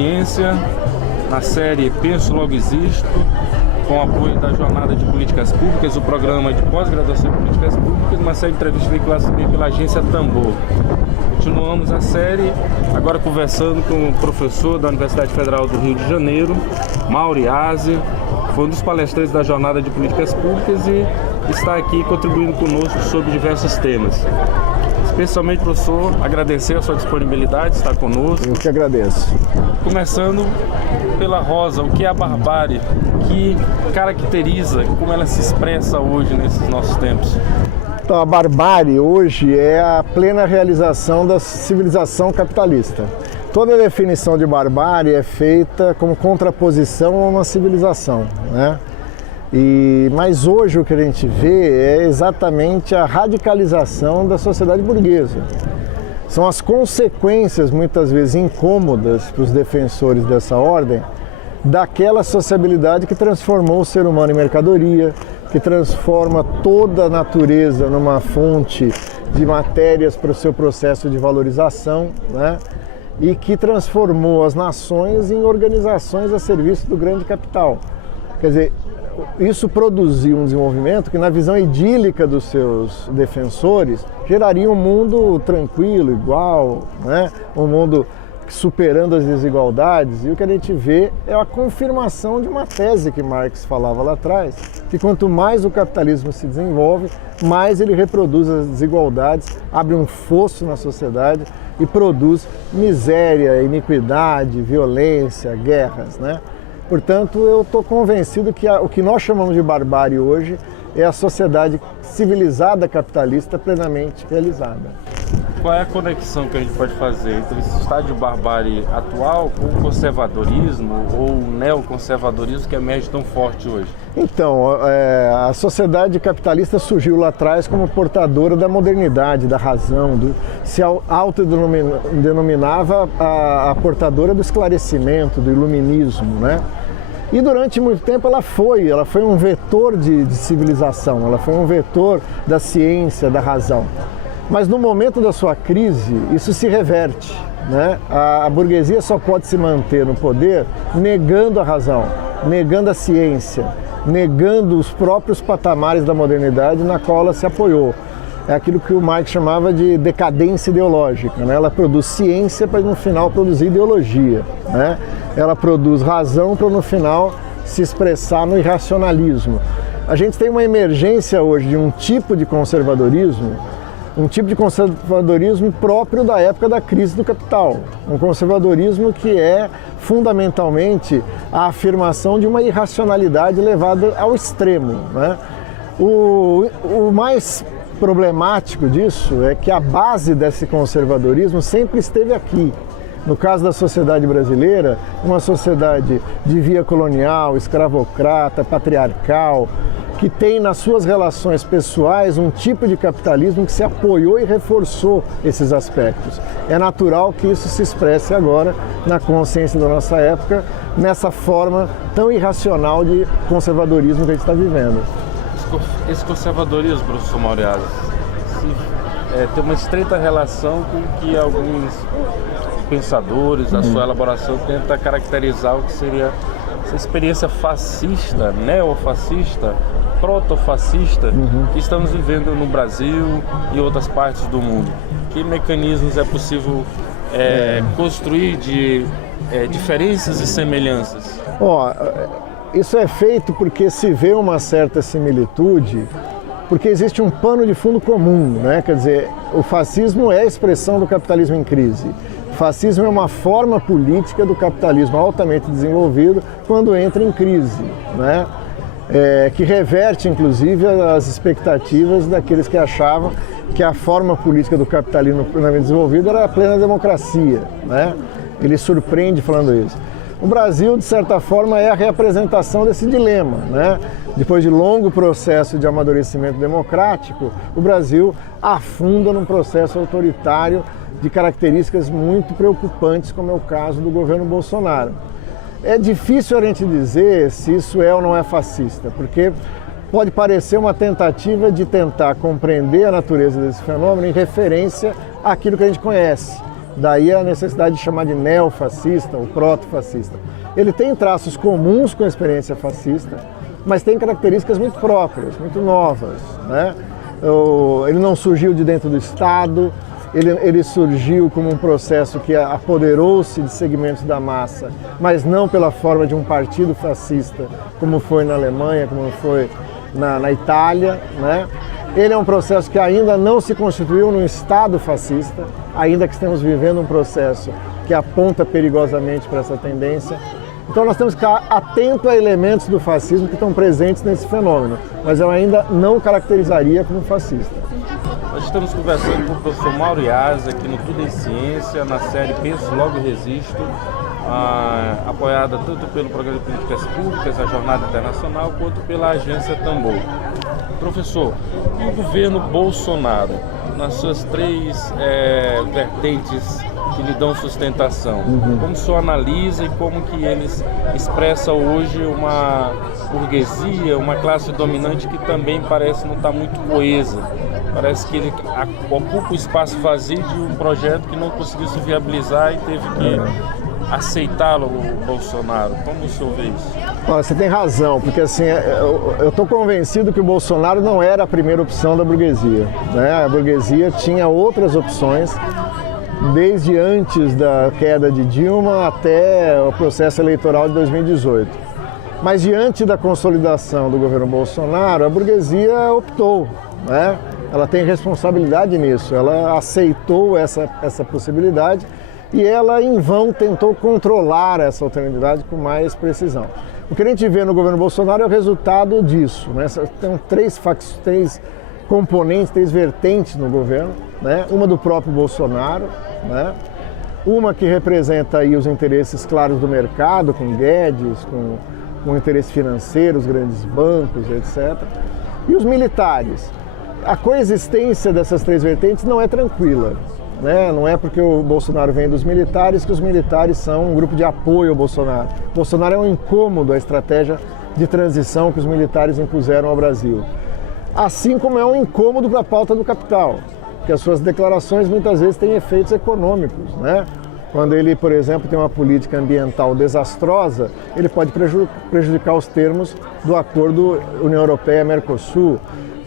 Ciência, na série Penso Logo Existo, com apoio da Jornada de Políticas Públicas, o programa de pós-graduação em Políticas Públicas, uma série de entrevistas veiculadas também pela agência Tambor. Continuamos a série, agora conversando com o professor da Universidade Federal do Rio de Janeiro, Mauri Aze, foi um dos palestrantes da Jornada de Políticas Públicas e está aqui contribuindo conosco sobre diversos temas. Especialmente, professor, agradecer a sua disponibilidade, estar conosco. Eu que agradeço. Começando pela Rosa, o que é a barbárie? O que caracteriza, como ela se expressa hoje nesses nossos tempos? Então, a barbárie hoje é a plena realização da civilização capitalista. Toda a definição de barbárie é feita como contraposição a uma civilização, né? Mas hoje o que a gente vê é exatamente a radicalização da sociedade burguesa. São as consequências, muitas vezes incômodas para os defensores dessa ordem, daquela sociabilidade que transformou o ser humano em mercadoria, que transforma toda a natureza numa fonte de matérias para o seu processo de valorização, né? E que transformou as nações em organizações a serviço do grande capital. Quer dizer, isso produziu um desenvolvimento que, na visão idílica dos seus defensores, geraria um mundo tranquilo, igual, né? Um mundo superando as desigualdades. E o que a gente vê é a confirmação de uma tese que Marx falava lá atrás, que quanto mais o capitalismo se desenvolve, mais ele reproduz as desigualdades, abre um fosso na sociedade e produz miséria, iniquidade, violência, guerras, né? Portanto, eu estou convencido que o que nós chamamos de barbárie hoje é a sociedade civilizada capitalista plenamente realizada. Qual é a conexão que a gente pode fazer entre esse estado de barbárie atual com o conservadorismo ou o neoconservadorismo que emerge tão forte hoje? Então, a sociedade capitalista surgiu lá atrás como portadora da modernidade, da razão, se autodenominava a portadora do esclarecimento, do iluminismo, né? E durante muito tempo ela foi um vetor de civilização, ela foi um vetor da ciência, da razão. Mas no momento da sua crise, isso se reverte, né? A burguesia só pode se manter no poder negando a razão, negando a ciência, negando os próprios patamares da modernidade na qual ela se apoiou. É aquilo que o Marx chamava de decadência ideológica, né? Ela produz ciência para no final produzir ideologia, né? Ela produz razão para no final se expressar no irracionalismo. A gente tem uma emergência hoje de um tipo de conservadorismo próprio da época da crise do capital. Um conservadorismo que é fundamentalmente a afirmação de uma irracionalidade levada ao extremo, né? O mais problemático disso é que a base desse conservadorismo sempre esteve aqui. No caso da sociedade brasileira, uma sociedade de via colonial, escravocrata, patriarcal, que tem nas suas relações pessoais um tipo de capitalismo que se apoiou e reforçou esses aspectos. É natural que isso se expresse agora na consciência da nossa época, nessa forma tão irracional de conservadorismo que a gente está vivendo. Esse conservadorismo, professor Mauri Aze, tem uma estreita relação com o que alguns pensadores, na sua elaboração, tenta caracterizar o que seria essa experiência fascista, neofascista, protofascista que estamos vivendo no Brasil e outras partes do mundo. Que mecanismos é possível construir de diferenças e semelhanças? Isso é feito porque se vê uma certa similitude, porque existe um pano de fundo comum, né? Quer dizer, o fascismo é a expressão do capitalismo em crise. O fascismo é uma forma política do capitalismo altamente desenvolvido quando entra em crise, né? Que reverte, inclusive, as expectativas daqueles que achavam que a forma política do capitalismo plenamente desenvolvido era a plena democracia, né? Ele surpreende falando isso. O Brasil, de certa forma, é a representação desse dilema, né? Depois de longo processo de amadurecimento democrático, o Brasil afunda num processo autoritário de características muito preocupantes, como é o caso do governo Bolsonaro. É difícil a gente dizer se isso é ou não é fascista, porque pode parecer uma tentativa de tentar compreender a natureza desse fenômeno em referência àquilo que a gente conhece, Daí a necessidade de chamar de neofascista ou proto-fascista. Ele tem traços comuns com a experiência fascista, mas tem características muito próprias, muito novas, né? Ele não surgiu de dentro do Estado, ele surgiu como um processo que apoderou-se de segmentos da massa, mas não pela forma de um partido fascista, como foi na Alemanha, como foi na Itália, né? Ele é um processo que ainda não se constituiu num Estado fascista, ainda que estamos vivendo um processo que aponta perigosamente para essa tendência. Então nós temos que estar atento a elementos do fascismo que estão presentes nesse fenômeno, mas eu ainda não caracterizaria como fascista. Nós estamos conversando com o professor Mauro Iazzi aqui no Tudo em Ciência, na série Penso Logo Resisto, apoiada tanto pelo Programa de Políticas Públicas, a Jornada Internacional, quanto pela Agência Tambor. Professor, e o governo Bolsonaro, nas suas três vertentes que lhe dão sustentação, como o senhor analisa e como que eles expressam hoje uma burguesia, uma classe dominante que também parece não estar muito coesa? Parece que ele ocupa o espaço vazio de um projeto que não conseguiu se viabilizar e teve que aceitá-lo, o Bolsonaro. Como o senhor vê isso? Você tem razão, porque assim, eu estou convencido que o Bolsonaro não era a primeira opção da burguesia, né? A burguesia tinha outras opções, desde antes da queda de Dilma até o processo eleitoral de 2018. Mas diante da consolidação do governo Bolsonaro, a burguesia optou, né? Ela tem responsabilidade nisso, ela aceitou essa possibilidade e ela, em vão, tentou controlar essa alternativa com mais precisão. O que a gente vê no governo Bolsonaro é o resultado disso, né? Tem três componentes, três vertentes no governo, né? Uma do próprio Bolsonaro, né? Uma que representa aí os interesses claros do mercado, com Guedes, com interesse financeiro, os grandes bancos, etc. E os militares. A coexistência dessas três vertentes não é tranquila, né? Não é porque o Bolsonaro vem dos militares que os militares são um grupo de apoio ao Bolsonaro. O Bolsonaro é um incômodo à estratégia de transição que os militares impuseram ao Brasil. Assim como é um incômodo para a pauta do capital, que as suas declarações muitas vezes têm efeitos econômicos, né? Quando ele, por exemplo, tem uma política ambiental desastrosa, ele pode prejudicar os termos do acordo União Europeia-Mercosul.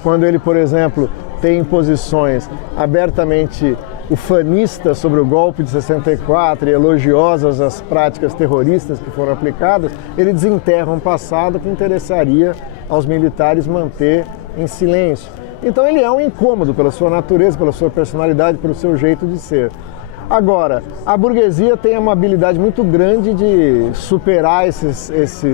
Quando ele, por exemplo, tem posições abertamente ufanistas sobre o golpe de 64 e elogiosas às práticas terroristas que foram aplicadas, ele desenterra um passado que interessaria aos militares manter em silêncio. Então ele é um incômodo pela sua natureza, pela sua personalidade, pelo seu jeito de ser. Agora, a burguesia tem uma habilidade muito grande de superar esses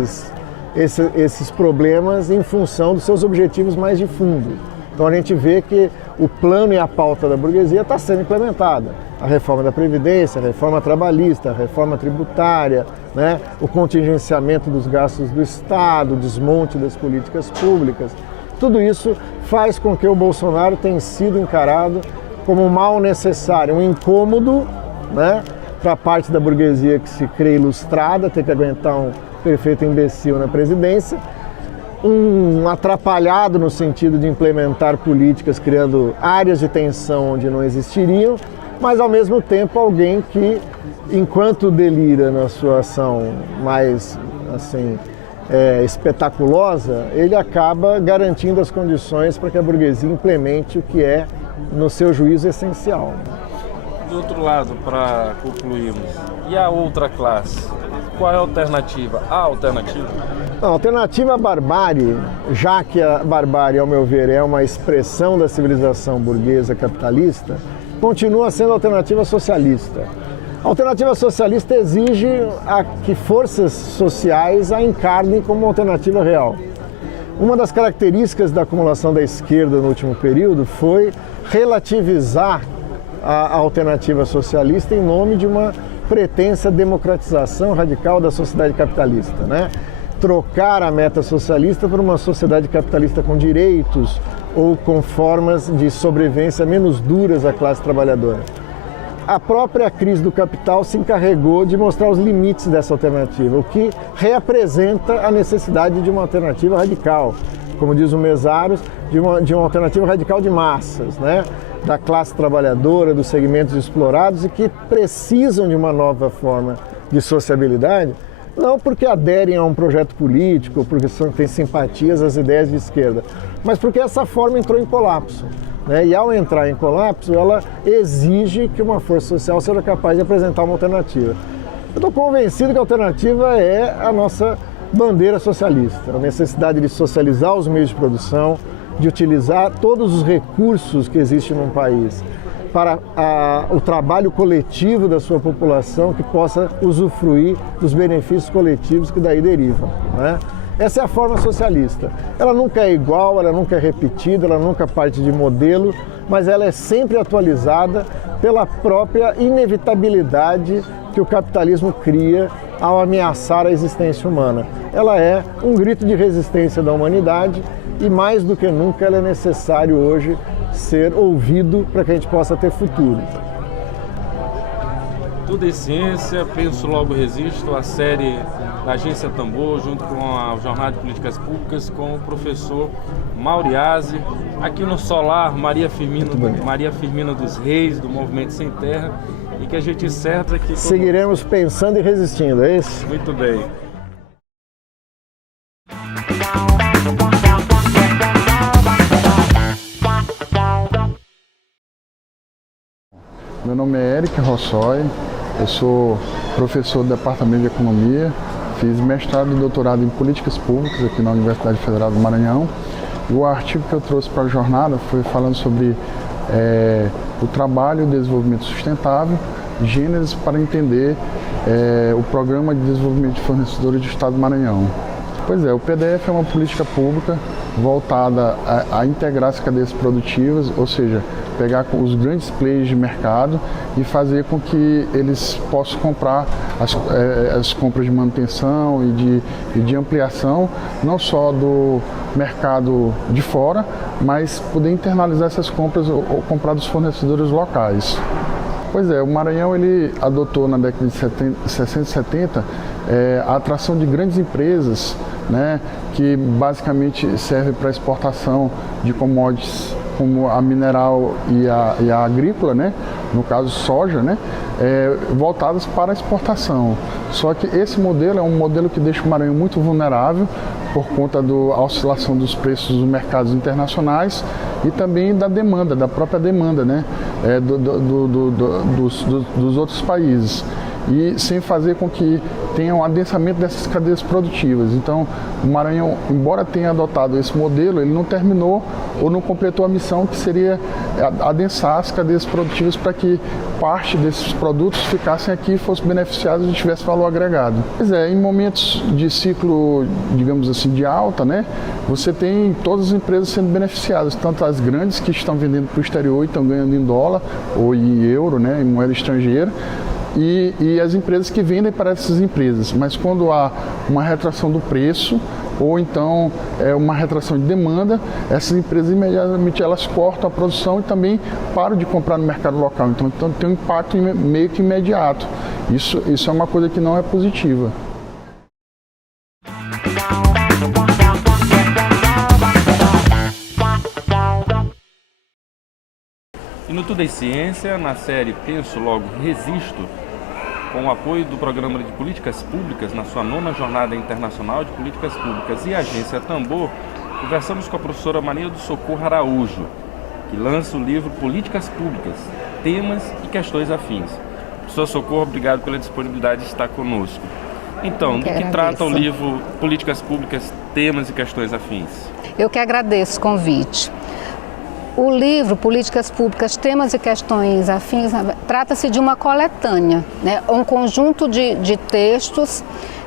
problemas em função dos seus objetivos mais de fundo. Então a gente vê que o plano e a pauta da burguesia está sendo implementada. A reforma da Previdência, a reforma trabalhista, a reforma tributária, né? O contingenciamento dos gastos do Estado, o desmonte das políticas públicas. Tudo isso faz com que o Bolsonaro tenha sido encarado como um mal necessário, um incômodo, né? Para a parte da burguesia que se crê ilustrada, ter que aguentar um perfeito imbecil na presidência, um atrapalhado no sentido de implementar políticas criando áreas de tensão onde não existiriam, mas ao mesmo tempo alguém que, enquanto delira na sua ação mais assim, espetaculosa, ele acaba garantindo as condições para que a burguesia implemente o que é, no seu juízo, essencial. Do outro lado, para concluirmos, e a outra classe? Qual é a alternativa? A alternativa? A alternativa à barbárie, já que a barbárie, ao meu ver, é uma expressão da civilização burguesa capitalista, continua sendo a alternativa socialista. A alternativa socialista exige que forças sociais a encarnem como uma alternativa real. Uma das características da acumulação da esquerda no último período foi relativizar a alternativa socialista em nome de uma pretensa democratização radical da sociedade capitalista, né? Trocar a meta socialista por uma sociedade capitalista com direitos ou com formas de sobrevivência menos duras à classe trabalhadora. A própria crise do capital se encarregou de mostrar os limites dessa alternativa, o que reapresenta a necessidade de uma alternativa radical. Como diz o Mesaros, de uma alternativa radical de massas, né? Da classe trabalhadora, dos segmentos explorados e que precisam de uma nova forma de sociabilidade, não porque aderem a um projeto político, porque têm simpatias às ideias de esquerda, mas porque essa forma entrou em colapso, né? E ao entrar em colapso, ela exige que uma força social seja capaz de apresentar uma alternativa. Eu estou convencido que a alternativa é a nossa bandeira socialista, a necessidade de socializar os meios de produção, de utilizar todos os recursos que existem num país para o trabalho coletivo da sua população, que possa usufruir dos benefícios coletivos que daí derivam, né? Essa é a forma socialista. Ela nunca é igual, ela nunca é repetida, ela nunca parte de modelo, mas ela é sempre atualizada pela própria inevitabilidade que o capitalismo cria ao ameaçar a existência humana. Ela é um grito de resistência da humanidade e, mais do que nunca, ela é necessário hoje ser ouvido para que a gente possa ter futuro. Tudo é ciência, penso logo resisto, a série da Agência Tambor, junto com a Jornada de Políticas Públicas, com o professor Mauriase, aqui no Solar Maria Firmina dos Reis, do Movimento Sem Terra, e que a gente encerra aqui. Seguiremos pensando e resistindo, é isso? Muito bem. Meu nome é Eric Rossoi, eu sou professor do Departamento de Economia, fiz mestrado e doutorado em Políticas Públicas aqui na Universidade Federal do Maranhão. E o artigo que eu trouxe para a jornada foi falando sobre o trabalho e o desenvolvimento sustentável, gêneros para entender o Programa de Desenvolvimento de Fornecedores do Estado do Maranhão. Pois é, o PDF é uma política pública voltada a integrar as cadeias produtivas, ou seja, pegar os grandes players de mercado e fazer com que eles possam comprar as compras de manutenção e de ampliação, não só do mercado de fora, mas poder internalizar essas compras ou comprar dos fornecedores locais. Pois é, o Maranhão ele adotou na década de 60 e 70 a atração de grandes empresas, né, que basicamente servem para exportação de commodities como a mineral e a agrícola, né, no caso soja, né, voltadas para a exportação. Só que esse modelo é um modelo que deixa o Maranhão muito vulnerável por conta da oscilação dos preços dos mercados internacionais e também da demanda, da própria demanda, né, dos outros países. E sem fazer com que tenha um adensamento dessas cadeias produtivas. Então, o Maranhão, embora tenha adotado esse modelo, ele não terminou ou não completou a missão que seria adensar as cadeias produtivas para que parte desses produtos ficassem aqui, fossem beneficiados e tivesse valor agregado. Pois é, em momentos de ciclo, digamos assim, de alta, né, você tem todas as empresas sendo beneficiadas, tanto as grandes que estão vendendo para o exterior e estão ganhando em dólar ou em euro, né, em moeda estrangeira, e as empresas que vendem para essas empresas. Mas quando há uma retração do preço ou então uma retração de demanda, essas empresas imediatamente elas cortam a produção e também param de comprar no mercado local. Então tem um impacto meio que imediato. Isso é uma coisa que não é positiva. E no Tudo é Ciência, na série Penso Logo Resisto, com o apoio do Programa de Políticas Públicas na sua 9ª Jornada Internacional de Políticas Públicas e a Agência Tambor, conversamos com a professora Maria do Socorro Araújo, que lança o livro Políticas Públicas, Temas e Questões Afins. Professor Socorro, obrigado pela disponibilidade de estar conosco. Então, do que trata o livro Políticas Públicas, Temas e Questões Afins? Eu que agradeço o convite. O livro Políticas Públicas, Temas e Questões Afins trata-se de uma coletânea, né? Um conjunto de textos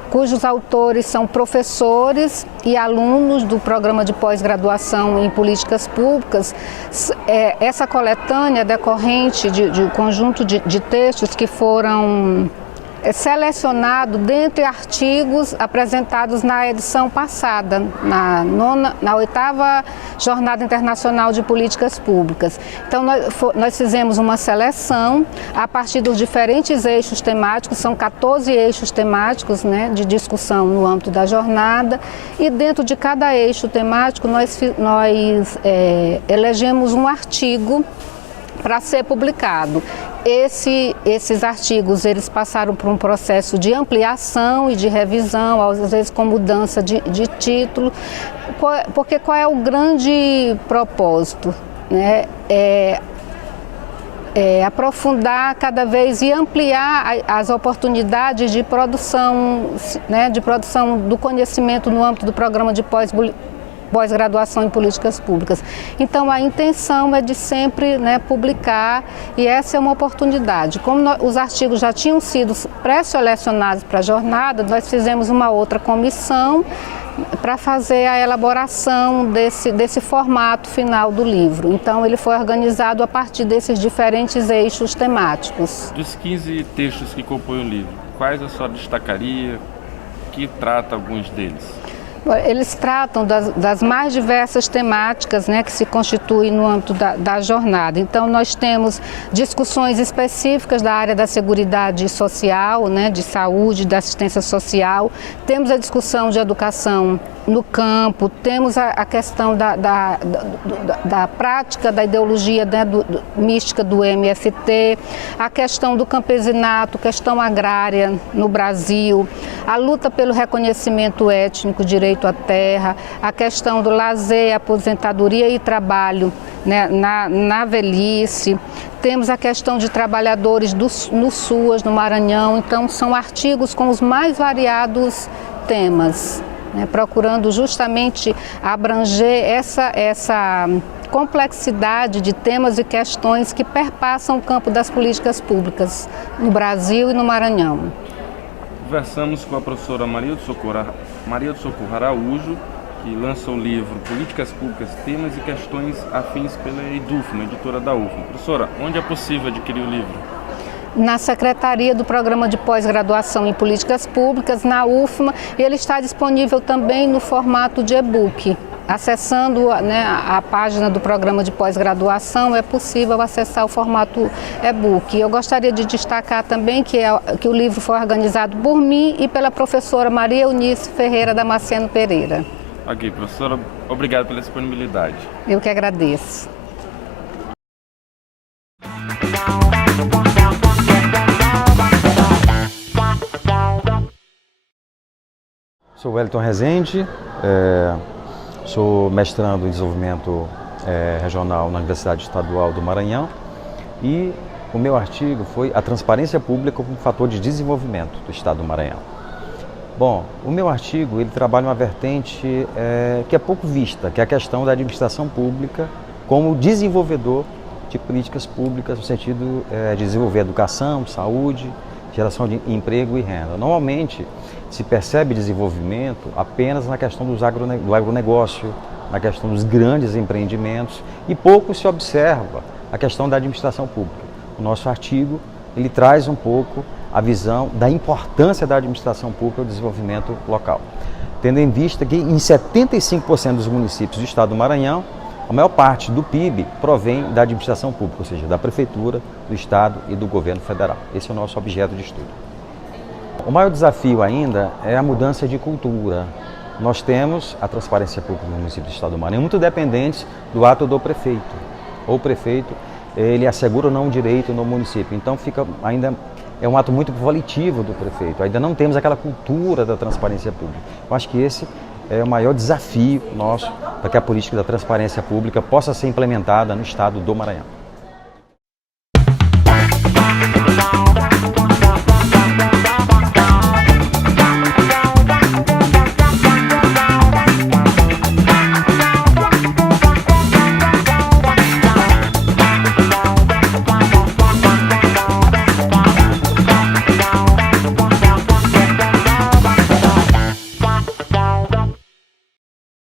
cujos autores são professores e alunos do programa de pós-graduação em Políticas Públicas. Essa coletânea é decorrente de um conjunto de textos que foram selecionado dentre artigos apresentados na edição passada, na 8ª Jornada Internacional de Políticas Públicas. Então, nós fizemos uma seleção a partir dos diferentes eixos temáticos, são 14 eixos temáticos, né, de discussão no âmbito da jornada, e dentro de cada eixo temático nós elegemos um artigo para ser publicado. Esses artigos, eles passaram por um processo de ampliação e de revisão, às vezes com mudança de título, porque qual é o grande propósito, né? Aprofundar cada vez e ampliar as oportunidades de produção, né, de produção do conhecimento no âmbito do programa de pós-graduação em políticas públicas. Então, a intenção é de sempre, né, publicar, e essa é uma oportunidade. Como os artigos já tinham sido pré-selecionados para a jornada, nós fizemos uma outra comissão para fazer a elaboração desse formato final do livro. Então, ele foi organizado a partir desses diferentes eixos temáticos. Dos 15 textos que compõem o livro, quais a senhora destacaria, que trata alguns deles? Eles tratam das mais diversas temáticas, né, que se constituem no âmbito da jornada. Então, nós temos discussões específicas da área da seguridade social, né, de saúde, da assistência social, temos a discussão de educação no campo, temos a questão da prática da ideologia, né, mística do MST, a questão do campesinato, questão agrária no Brasil, a luta pelo reconhecimento étnico, direito à terra, a questão do lazer, aposentadoria e trabalho, né, na velhice. Temos a questão de trabalhadores no SUAS, no Maranhão. Então, são artigos com os mais variados temas, né, procurando justamente abranger essa complexidade de temas e questões que perpassam o campo das políticas públicas no Brasil e no Maranhão. Conversamos com a professora Maria do Socorro Araújo, que lança o livro Políticas Públicas, Temas e Questões Afins pela EDUFMA, editora da UFMA. Professora, onde é possível adquirir o livro? Na Secretaria do Programa de Pós-Graduação em Políticas Públicas, na UFMA, e ele está disponível também no formato de e-book. Acessando, né, a página do Programa de Pós-Graduação, é possível acessar o formato e-book. Eu gostaria de destacar também que o livro foi organizado por mim e pela professora Maria Eunice Ferreira Damasceno Pereira. Ok, professora, obrigado pela disponibilidade. Eu que agradeço. Sou Wellington Rezende, sou mestrando em desenvolvimento regional na Universidade Estadual do Maranhão, e o meu artigo foi a transparência pública como fator de desenvolvimento do Estado do Maranhão. Bom, o meu artigo ele trabalha uma vertente que é pouco vista, que é a questão da administração pública como desenvolvedor de políticas públicas no sentido de desenvolver educação, saúde, geração de emprego e renda. Normalmente se percebe desenvolvimento apenas na questão do agronegócio, na questão dos grandes empreendimentos, e pouco se observa a questão da administração pública. O nosso artigo ele traz um pouco a visão da importância da administração pública ao desenvolvimento local, tendo em vista que em 75% dos municípios do estado do Maranhão, a maior parte do PIB provém da administração pública, ou seja, da prefeitura, do estado e do governo federal. Esse é o nosso objeto de estudo. O maior desafio ainda é a mudança de cultura. Nós temos a transparência pública no município do estado do Maranhão muito dependentes do ato do prefeito. O prefeito, ele assegura ou não um direito no município, então ainda é um ato muito volitivo do prefeito. Ainda não temos aquela cultura da transparência pública. Eu acho que esse é o maior desafio nosso para que a política da transparência pública possa ser implementada no estado do Maranhão.